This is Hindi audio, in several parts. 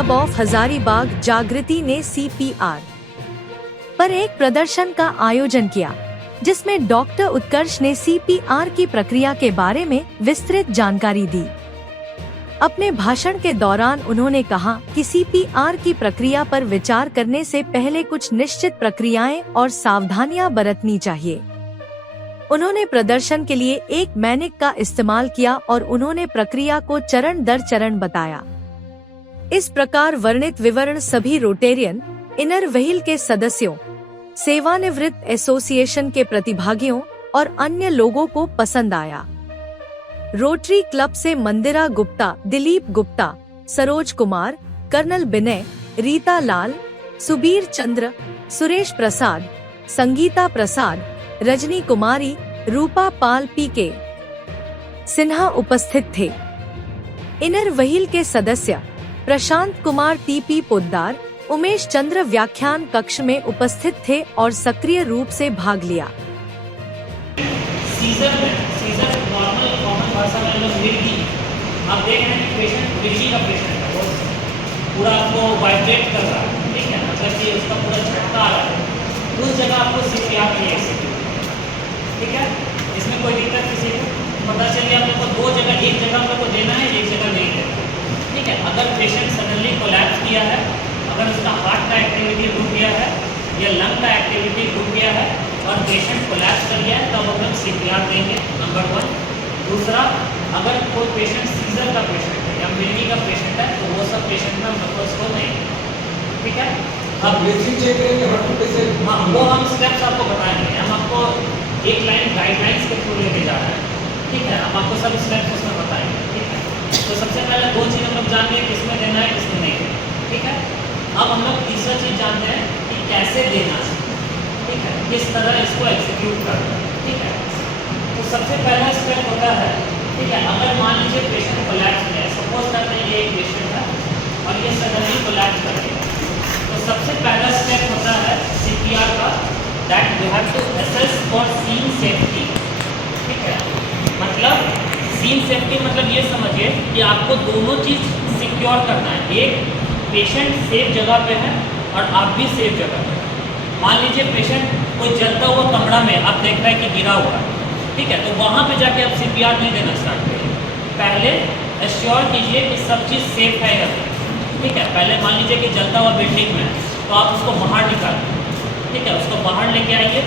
क्लब ऑफ हजारीबाग जागृति ने CPR पर एक प्रदर्शन का आयोजन किया, जिसमें डॉक्टर उत्कर्ष ने CPR की प्रक्रिया के बारे में विस्तृत जानकारी दी। अपने भाषण के दौरान उन्होंने कहा कि CPR की प्रक्रिया पर विचार करने से पहले कुछ निश्चित प्रक्रियाएं और सावधानियां बरतनी चाहिए। उन्होंने प्रदर्शन के लिए एक मैनिक का इस्तेमाल किया और उन्होंने प्रक्रिया को चरण दर चरण बताया। इस प्रकार वर्णित विवरण सभी रोटेरियन इनर व्हील के सदस्यों, सेवानिवृत्त एसोसिएशन के प्रतिभागियों और अन्य लोगों को पसंद आया। रोटरी क्लब से मंदिरा गुप्ता, दिलीप गुप्ता, सरोज कुमार, कर्नल बिनय, रीता लाल, सुबीर चंद्र, सुरेश प्रसाद, संगीता प्रसाद, रजनी कुमारी, रूपा पाल, PK सिन्हा उपस्थित थे। इनर व्हील के सदस्य प्रशांत कुमार, TP पोद्दार, उमेश चंद्र व्याख्यान कक्ष में उपस्थित थे और सक्रिय रूप से भाग लिया। सीजर नॉर्मल कॉमन भाषा में लोग मिर्गी, आप देख रहे हैं कि पेशेंट मिर्गी का पेशेंट है, वो पूरा आपको वाइब्रेट कर रहा है, ठीक है, मतलब कि उसका पूरा झटका आ रहा है, उस जगह आपको CPR चाहिए, ठीक है। इसमें कोई दिक्कत किसी को पता चलिए आप लोग को दो जगह, एक जगह हम लोग को देना है, एक जगह नहीं देना, ठीक है। अगर पेशेंट सडनली कोलैप्स किया है, अगर उसका हार्ट का एक्टिविटी रुक गया है या लंग का एक्टिविटी रुक गया है और पेशेंट कोलैप्स कर गया है, तब हम लोग CPR देंगे, नंबर 1। दूसरा, अगर कोई पेशेंट सीजर का पेशेंट है या मिर्गी का पेशेंट है, तो वो सब पेशेंट में हम लोग उसको नहीं, ठीक है। अब ब्रीथिंग चेक करेंगे हार्ट को कैसे, हाँ, वो हम स्टेप्स आपको बताएंगे, हम आपको एक लाइन गाइडलाइंस के थ्रू लेके जा रहे हैं, ठीक है। हम आपको सब स्टेप्स उसमें बताएंगे, ठीक है। तो सबसे पहले दो चीज़ हम लोग जान लें, किसमें देना है, किसमें नहीं देना, ठीक है। अब हम लोग तीसरा चीज़ जानते हैं कि कैसे देना है, ठीक है, किस तरह इसको एग्जीक्यूट करना है, ठीक है। तो सबसे पहला स्टेप होता है, ठीक है, अगर मान लीजिए पेशेंट कोलैप्स है, सपोज करते हैं ये एक पेशेंट है और ये सडनली कोलैप्स कर गया, तो सबसे पहला स्टेप होता है CPR का, that you have to assess for scene safety, ठीक है। मतलब सीन सेफ्टी मतलब ये समझिए कि आपको दोनों चीज़ सिक्योर करना है, एक पेशेंट सेफ जगह पे है और आप भी सेफ जगह पे हैं। मान लीजिए पेशेंट कोई जलता हुआ कमरा में आप देख रहे हैं कि गिरा हुआ है, ठीक है, तो वहाँ पे जाके आप CPR नहीं देना स्टार्ट करिए, पहले एश्योर कीजिए कि सब चीज़ सेफ है या नहीं, ठीक है। पहले मान लीजिए कि जलता हुआ बिल्डिंग में है, तो आप उसको बाहर निकालिए, ठीक है, उसको बाहर लेके आइए,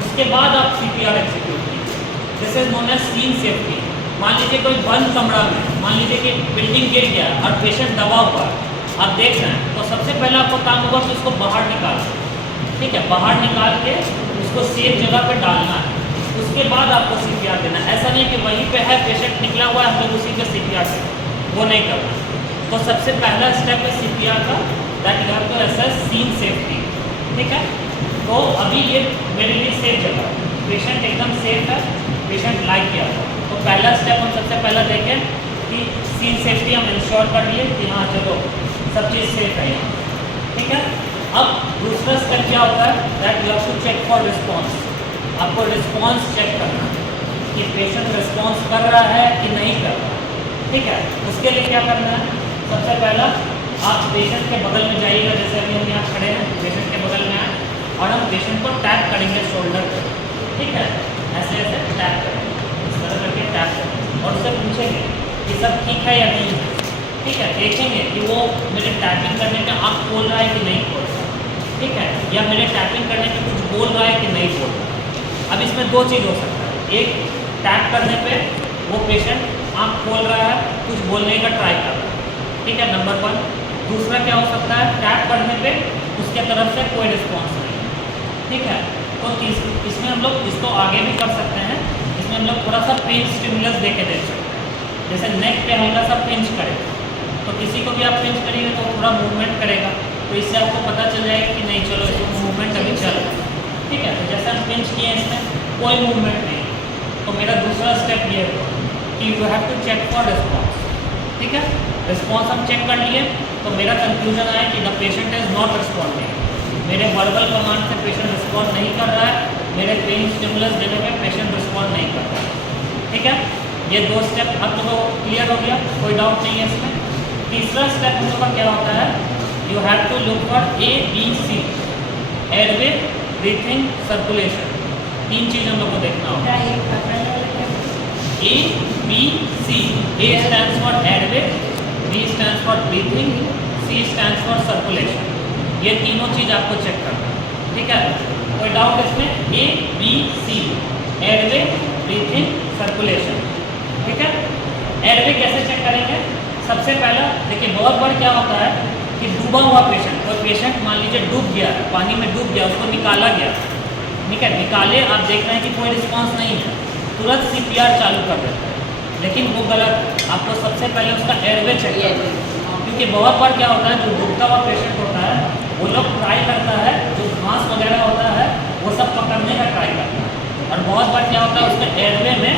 उसके बाद आप CPR एग्जीक्यूट कीजिए। This is known as scene safety. मान लीजिए कोई बंद कमरा में, मान लीजिए कि बिल्डिंग गिर गया और पेशेंट दबा हुआ है, आप देख रहे हैं, तो सबसे पहले आपको काम होगा कि उसको बाहर निकालना, ठीक है, बाहर निकाल के उसको सेफ जगह पे डालना है, उसके बाद आपको CPR देना है। ऐसा नहीं कि वहीं पे है पेशेंट निकला हुआ है हम लोग उसी पे CPR दें, वो नहीं करना। तो सबसे पहला स्टेप है CPR का, that you have to assess scene safety, ठीक है। तो अभी ये मेरे लिए सेफ जगह है, पेशेंट एकदम सेफ है, पेशेंट लाइक किया था, तो पहला स्टेप हम सबसे पहला देखें कि सीन सेफ्टी हम इंश्योर कर लिए कि हाँ चलो सब चीज़ सेफ है यहाँ, ठीक है। अब दूसरा स्टेप क्या होता है, that you have to check for response. आपको रिस्पॉन्स चेक करना है कि पेशेंट रिस्पॉन्स कर रहा है कि नहीं कर रहा है, ठीक है। उसके लिए क्या करना है, सबसे पहला आप पेशेंट के बगल में जाइएगा, जैसे अभी हम यहाँ खड़े हैं, पेशेंट के बगल में आए और हम पेशेंट को टैप करेंगे शोल्डर पर, ठीक है, ऐसे ऐसे टैप करेंगे, इस तरह करके टैप करेंगे और उससे पूछेंगे कि सब ठीक है या नहीं है, ठीक है। देखेंगे कि वो मेरे टैपिंग करने में आँख खोल रहा है कि नहीं खोल रहा है, ठीक है, या मेरे टैपिंग करने में कुछ बोल रहा है कि नहीं बोल रहा है। अब इसमें दो चीज़ हो सकता है, एक टैप करने पे वो पेशेंट आँख खोल रहा है, कुछ बोलने का ट्राई कर रहा है, ठीक है, नंबर 1। दूसरा क्या हो सकता है, टैप करने पे उसके तरफ से कोई रिस्पॉन्स नहीं, ठीक है। तो इसमें हम लोग इसको आगे भी कर सकते हैं, इसमें हम लोग थोड़ा सा पिंच स्टिमुलस दे के देख सकते हैं, जैसे नेक पे हल्का सा पिंच करें, तो किसी को भी आप पिंच करिएगा तो थोड़ा मूवमेंट करेगा, तो इससे आपको पता चल जाएगा कि नहीं चलो इसमें मूवमेंट अभी चल रहा है, ठीक है। तो जैसे हम पिंच किए इसमें कोई मूवमेंट नहीं, तो मेरा दूसरा स्टेप ये हुआ कि you have to check for response, ठीक है। रिस्पॉन्स हम चेक कर लिए, तो मेरा कंक्लूजन आया कि the patient is not responding, मेरे वर्बल कमांड से पेशेंट रिस्पॉन्ड नहीं कर रहा है, मेरे पेन स्टिमुलस देने में पेशेंट रिस्पॉन्ड नहीं कर रहा है, ठीक है। ये दो स्टेप अब तो क्लियर हो गया, कोई डाउट नहीं है इसमें। तीसरा स्टेप हम लोग का क्या होता है, you have to look for ABC, airway, breathing, circulation. 3 चीज़ हम लोग को देखना होगा। ABC, A stands for airway, B stands for breathing, C stands for circulation। ये तीनों चीज़ आपको चेक करना है, ठीक है। कोई डाउट इसमें? ABC, एयरवे, ब्रीथिंग, सर्कुलेशन, ठीक है। एयरवे कैसे चेक करेंगे? सबसे पहला देखिए, बहुत बार क्या होता है कि डूबा हुआ पेशेंट, कोई पेशेंट मान लीजिए डूब गया, पानी में डूब गया, उसको निकाला गया, ठीक है, निकाले, आप देख रहे हैं कि कोई रिस्पांस नहीं है, तुरंत CPR चालू कर देता है, लेकिन वो गलत। आपको सबसे पहले उसका एयरवे चेक करना है, क्योंकि बहुत बार क्या होता है, जो डूबता हुआ पेशेंट होता है वो लोग ट्राई करता है, जो घास वगैरह होता है वो सब पकड़ने का ट्राई करता है, और बहुत बार क्या होता है उसके एयरवे में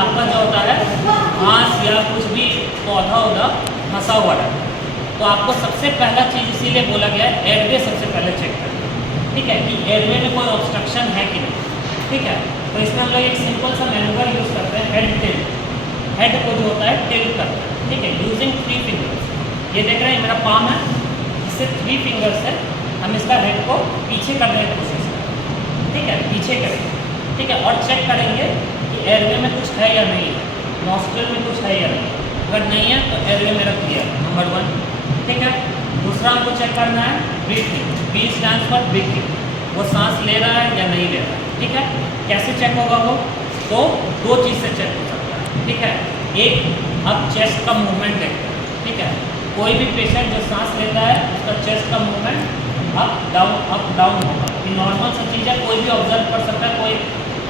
आपका जो होता है घास या कुछ भी पौधा होगा फंसा हुआ रहता है। तो आपको सबसे पहला चीज़ इसीलिए बोला गया है एयरवे सबसे पहले चेक करना, ठीक है, कि एयरवे में कोई ऑब्स्ट्रक्शन है कि नहीं, ठीक है। तो इसमें हम लोग एक सिंपल सा मैनूवर यूज़ करते हैं, हेड टिल्ट। हेड को जो होता है टिल्ट करते हैं, ठीक है, यूजिंग 3 फिंगर्स। ये देख रहे हैं मेरा पाम है, इससे 3 फिंगर्स से हम इसका हेड को पीछे करने की कोशिश करें, ठीक है, पीछे करेंगे, ठीक है, और चेक करेंगे कि एयरवे में कुछ है या नहीं है, नॉस्ट्रल में कुछ है या नहीं। अगर नहीं है तो एयरवे मेरा क्लियर, नंबर 1, ठीक है। दूसरा हमको चेक करना है breathing, B stands for breathing, वो सांस ले रहा है या नहीं ले रहा है, ठीक है। कैसे चेक होगा वो? तो 2 चीज़ से चेक हो सकता है, ठीक है। एक, अब चेस्ट का मूवमेंट देखते हैं, ठीक है। कोई भी पेशेंट जो सांस लेता है उसका चेस्ट का मूवमेंट अप डाउन होगा, ये नॉर्मल सा चीज़ है, कोई भी ऑब्जर्व कर सकता है, कोई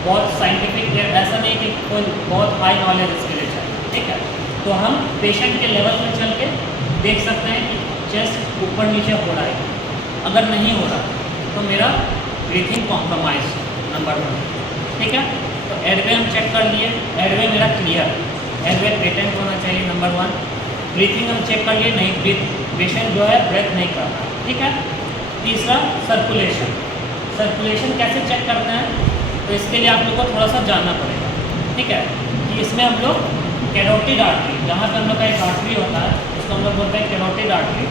बहुत साइंटिफिक ऐसा नहीं कि कोई बहुत हाई नॉलेज इसके लिए चाहिए, ठीक है। तो हम पेशेंट के लेवल में चल के देख सकते हैं कि चेस्ट ऊपर नीचे हो रहा है, अगर नहीं हो रहा तो मेरा ब्रीथिंग कॉम्प्रोमाइज, नंबर 1, ठीक है। तो एयरवे हम चेक कर लिए, एयरवे मेरा क्लियर, एयरवे पेटेंट होना चाहिए, नंबर 1। ब्रीथिंग हम चेक कर लिए, नहीं, पेशेंट जो है ब्रेथ नहीं कर रहा, ठीक है। तीसरा सर्कुलेशन, सर्कुलेशन कैसे चेक करते हैं? तो इसके लिए आप लोग को थोड़ा सा जानना पड़ेगा, ठीक है, कि इसमें हम लोग कैरोटिड आर्टरी, जहाँ पे हम लोग का एक आर्टरी होता है उसको हम लोग बोलते हैं कैरोटिड आर्टरी।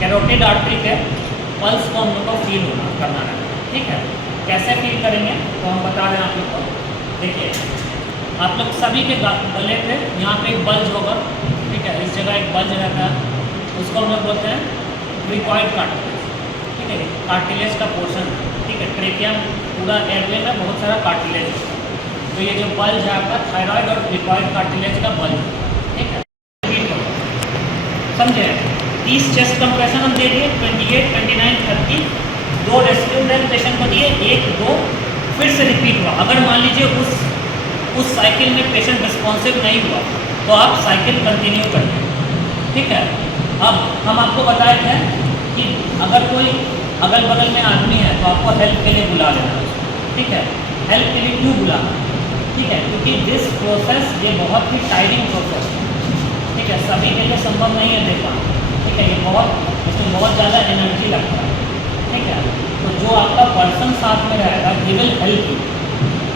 कैरोटिड आर्टरी के पल्स को हम लोग को फील करना है, ठीक है। कैसे फील करेंगे तो हम बता रहे हैं आप लोग को। देखिए, आप लोग सभी के गले पे यहाँ पे एक बल्ज होगा, ठीक है, इस जगह एक बल्ज रहता है, उसको हम लोग बोलते हैं क्रिकॉइड कार्टिलेज, ठीक है, कार्टिलेज का पोर्शन, ठीक है। ट्रेकिया पूरा एयरवे में बहुत सारा कार्टिलेज होता है, तो ये जो बल्ज है आपका थायराइड और क्रिकॉइड कार्टिलेज का बल्ज, ठीक है, समझे। 30 चेस्ट कंप्रेशन हम दे दिए, 28, 29, 30, 2 रेस्क्यू ब्रेथ पेशेंट को दिए, 1, 2, फिर से रिपीट हुआ। अगर मान लीजिए उस साइकिल में पेशेंट रिस्पॉन्सिव नहीं हुआ तो आप साइकिल कंटिन्यू करिए, ठीक है। अब हम आपको बताए थे कि अगर कोई अगल बगल में आदमी है तो आपको हेल्प के लिए बुला लेना, ठीक है। हेल्प के लिए क्यों बुलाना, ठीक है, क्योंकि दिस प्रोसेस ये बहुत ही टायरिंग प्रोसेस है, ठीक है, सभी के लिए संभव नहीं है देखा, ठीक है, ये इसमें बहुत ज़्यादा एनर्जी लगता है, ठीक है। तो जो आपका पर्सन साथ में रहेगा ही विल हेल्प यू,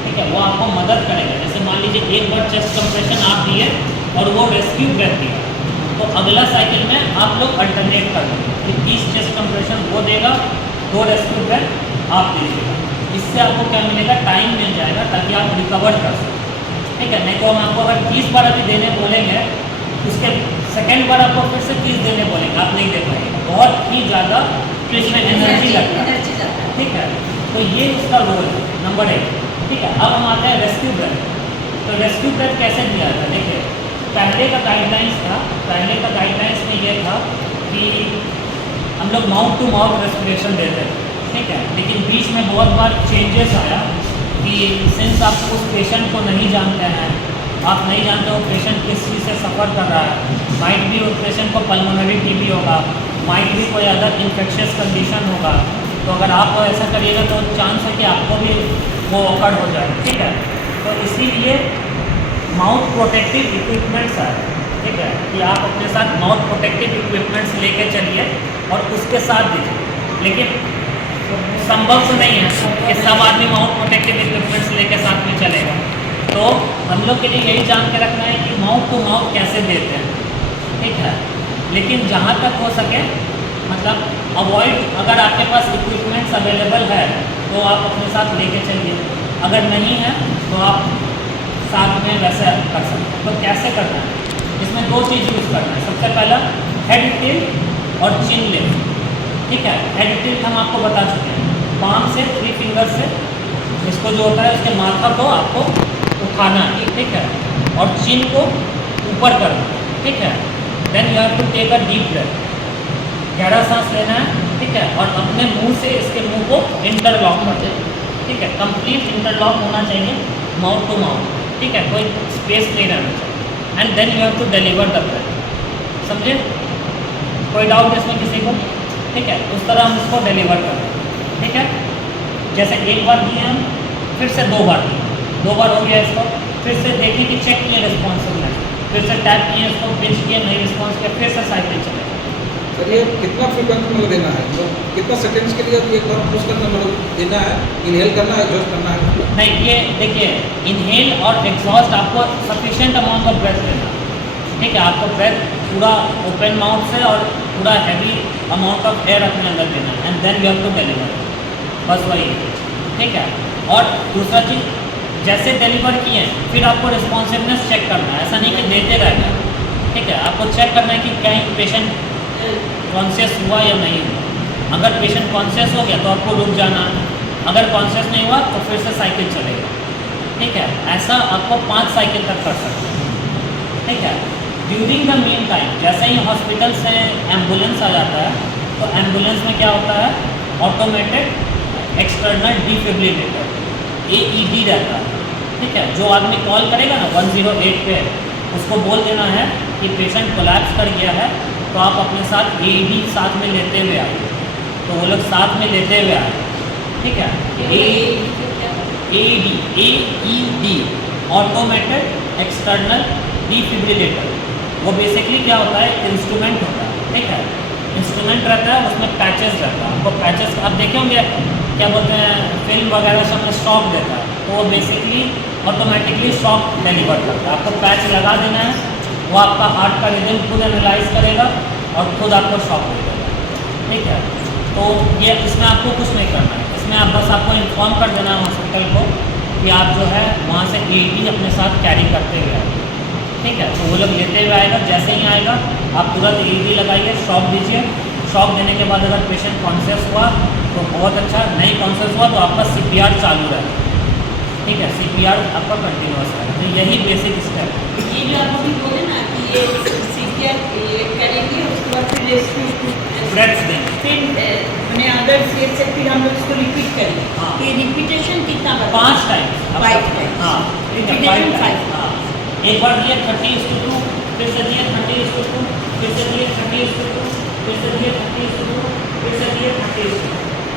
ठीक है, वो आपको मदद करेगा। जैसे मान लीजिए एक बार चेस्ट कंप्रेशन आप दिए और वो रेस्क्यू ब्रेथ दिया, तो अगला साइकिल में आप लोग अल्टरनेट कर देंगे कि 30 चेस्ट कंप्रेशन वो देगा, 2 रेस्क्यू ब्रेथ आप दीजिएगा। इससे आपको क्या मिलेगा, टाइम मिल जाएगा ताकि आप रिकवर कर सकें, ठीक है। नहीं तो हम आपको अगर 30 बार अभी देने बोलेंगे, उसके सेकेंड बार आपको फिर से 30 देने बोलेंगे, आप नहीं दे पाएंगे, बहुत ही ज़्यादा इसमें एनर्जी लगता है, ठीक है। तो ये उसका रोल है, नंबर 1, ठीक है। अब हम आते हैं रेस्क्यू ब्रेथ। तो रेस्क्यू ब्रेथ कैसे दिया था? देखिए, पहले का गाइडलाइंस में ये था कि हम लोग माउथ टू माउथ रेस्पिरेशन देते थे, ठीक है। लेकिन बीच में बहुत बार चेंजेस आया कि सिंस आप उस पेशेंट को नहीं जानते हैं, आप नहीं जानते हो पेशेंट किस चीज़ से सफ़र कर रहा है, माइट भी उस पेशेंट को पल्मोनरी टीबी होगा, माइट भी कोई अदर इन्फेक्शियस कंडीशन होगा, तो अगर आप ऐसा करिएगा तो चांस है कि आपको भी वो ऑकर्ड हो जाए, ठीक है। तो इसीलिए माउथ प्रोटेक्टिव इक्विपमेंट्स आए, ठीक है, कि आप अपने साथ माउथ प्रोटेक्टिव इक्विपमेंट्स लेके चलिए और उसके साथ दीजिए। लेकिन संभव तो नहीं है कि सब आदमी माउथ प्रोटेक्टिव इक्विपमेंट्स लेके साथ में चलेगा, तो हम लोग के लिए यही जान के रखना है कि माउथ टू माउथ कैसे देते हैं, ठीक है। लेकिन जहाँ तक हो सके मतलब अवॉइड, अगर आपके पास इक्विपमेंट्स अवेलेबल है तो आप अपने साथ लेके चलिए, अगर नहीं है तो आप साथ में वैसे कर सकते हैं। तो कैसे करना है, इसमें दो चीज़ यूज़ करना है। सबसे पहला हेड टिल्ट और चिन लिफ्ट, ठीक है। हेड टिल्ट हम आपको बता चुके हैं, पाम से 3 फिंगर से इसको जो होता है उसके माथा को आपको उठाना है, ठीक है, और चिन को ऊपर करना है, ठीक है। Then you have to take a deep breath, गहरा सांस लेना है, ठीक है, और अपने मुंह से इसके मुंह को इंटरलॉक कर देना, ठीक है। कंप्लीट इंटरलॉक होना चाहिए माउथ टू माउथ, ठीक है, कोई स्पेस नहीं रहना चाहिए। And then you have to deliver the breath, समझे? कोई डाउट इसमें किसी को? ठीक है, उस तरह हम इसको डिलीवर कर दें, ठीक है। जैसे एक बार दिए हम, फिर से 2 बार दिए, 2 बार हो गया इसको, फिर से देखें कि चेक किए रिस्पॉन्सिव, फिर से टैप किए इसको, पिंच किए, नहीं रिस्पॉन्स किया, फिर से साइकिल चले। सर ये कितना फ्रीक्वेंट मतलब देना है, मतलब कितना सेकंड्स के लिए एक बार पुश करना मतलब देना है, इनहेल करना है, एग्जॉस्ट करना है? नहीं, ये देखिए इनहेल और एग्जॉस्ट आपको सफिशिएंट अमाउंट ऑफ ब्रेथ लेना, ठीक है। आपको ब्रेथ पूरा ओपन माउथ से और पूरा हैवी अमाउंट ऑफ एयर अपने अंदर लेना है, and then you have to deliver, बस वही, ठीक है। और दूसरा चीज़, जैसे डिलीवर किए फिर आपको रिस्पॉन्सिवनेस चेक करना है, ऐसा नहीं कि देते रहना, ठीक है। आपको चेक करना है कि क्या पेशेंट कॉन्शियस हुआ या नहीं हुआ। अगर पेशेंट कॉन्शियस हो गया तो आपको रुक जाना, अगर कॉन्शियस नहीं हुआ तो फिर से साइकिल चलेगा, ठीक है। ऐसा आपको 5 साइकिल तक कर सकते हैं, ठीक है। ड्यूरिंग द मीन टाइम, जैसे ही हॉस्पिटल से एम्बुलेंस आ जाता है तो एम्बुलेंस में क्या होता है, ऑटोमेटेड एक्सटर्नल डिफिब्रिलेटर AED रहता है, ठीक है। जो आदमी कॉल करेगा ना 108 पे, उसको बोल देना है कि पेशेंट कोलैप्स कर गया है, तो आप अपने साथ AED साथ में लेते हुए आए, तो वो लोग साथ में लेते हुए आए, ठीक है। AED ऑटोमेटेड एक्सटर्नल डिफिब्रिलेटर, वो बेसिकली क्या होता है, इंस्ट्रूमेंट होता है, ठीक है। इंस्ट्रूमेंट रहता है, उसमें पैचेस रहता है, आपको पैचेस आप देखे होंगे क्या बोलते हैं, फिल्म वगैरह सब में शॉक देता है, तो वो बेसिकली ऑटोमेटिकली शॉक डिलीवर करता है। आपको पैच लगा देना है, वो आपका हार्ट का रिदम खुद एनालाइज करेगा और खुद आपको शॉक दे देगा, ठीक है। तो ये इसमें आपको कुछ नहीं करना है, इसमें आप बस आपको इन्फॉर्म कर देना है हॉस्पिटल को कि आप जो है वहाँ से AED अपने साथ कैरी करते हुए आए, ठीक है। तो वो लोग लेते हुए आएगा, जैसे ही आएगा आप तुरंत AED लगाइए, शॉक दीजिए। शॉक देने के बाद अगर पेशेंट कॉन्शियस हुआ तो बहुत अच्छा, नहीं कॉन्शियस हुआ तो आपका CPR चालू रहेगा, ठीक है। CPR आपका कंटिन्यूअस रहेगा। तो यही बेसिक स्टेप है। ये जो आप अभी बोले ना कि ये CPR ये करेंगे, उसके बाद फिर रेस्क्यू ब्रेथ्स देंगे, फिर मैंने अदर सेट से फिर हम लोग इसको रिपीट करेंगे। हाँ। तो ये रिपीटेशन कितना बार? 5 टाइम, 5 टाइम। हाँ, ठीक है, 5 रिपीटेशन टाइम, 5। हाँ। एक बार दिए 30:2, फिर से दिए 30:2, फिर से दिए 30:2, फिर से दिए 30:2, फिर से दिए 30:2,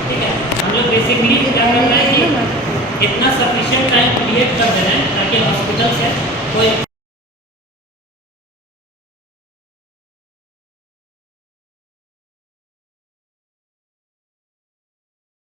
ठीक है। हम लोग बेसिकली क्या कर रहे हैं कि इतना सफिशिएंट टाइम क्रिएट कर दे रहे हैं ताकि हॉस्पिटल से कोई